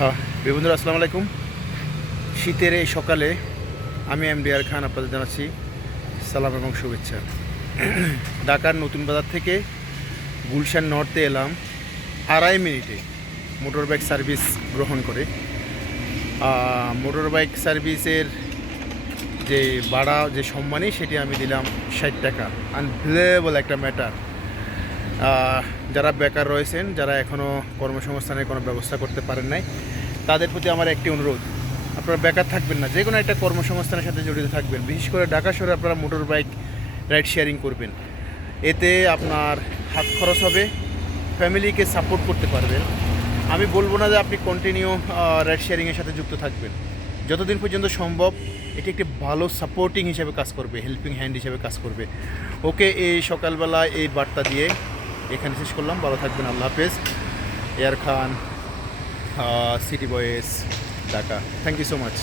বন্ধুরা, আসসালামু আলাইকুম। শীতের এই সকালে আমি এম ডিআর খান আপনাদের জানাচ্ছি সালাম এবং শুভেচ্ছা। ঢাকার নতুন বাজার থেকে গুলশান নর্থে এলাম আড়াই মিনিটে মোটর বাইক সার্ভিস গ্রহণ করে। মোটর বাইক সার্ভিসের যে ভাড়া, যে সম্মানী সেটি আমি দিলাম ষাট টাকা। আনবিলেবল একটা ম্যাটার যারা বেকার রয়েছেন, যারা এখনও কর্মসংস্থানের কোনো ব্যবস্থা করতে পারেন নাই, তাদের প্রতি আমার একটি অনুরোধ। আপনারা বেকার থাকবেন না যে কোনো একটা কর্মসংস্থানের সাথে জড়িত থাকবেন। বিশেষ করে ঢাকা শহরে আপনারা মোটর বাইক রাইড শেয়ারিং করবেন। এতে আপনার হাত খরচ হবে, ফ্যামিলিকে সাপোর্ট করতে পারবেন। আমি বলব না যে আপনি কন্টিনিউ রাইড শেয়ারিংয়ের সাথে যুক্ত থাকবেন। যতদিন পর্যন্ত সম্ভব, এটি একটি ভালো সাপোর্টিং হিসেবে কাজ করবে হেল্পিং হ্যান্ড হিসেবে কাজ করবে। ওকে, এই সকালবেলা এই বার্তা দিয়ে এখানে শেষ করলাম। ভালো থাকবেন। আল্লাহ হাফেজ। Air Khan city boys Dhaka thank you so much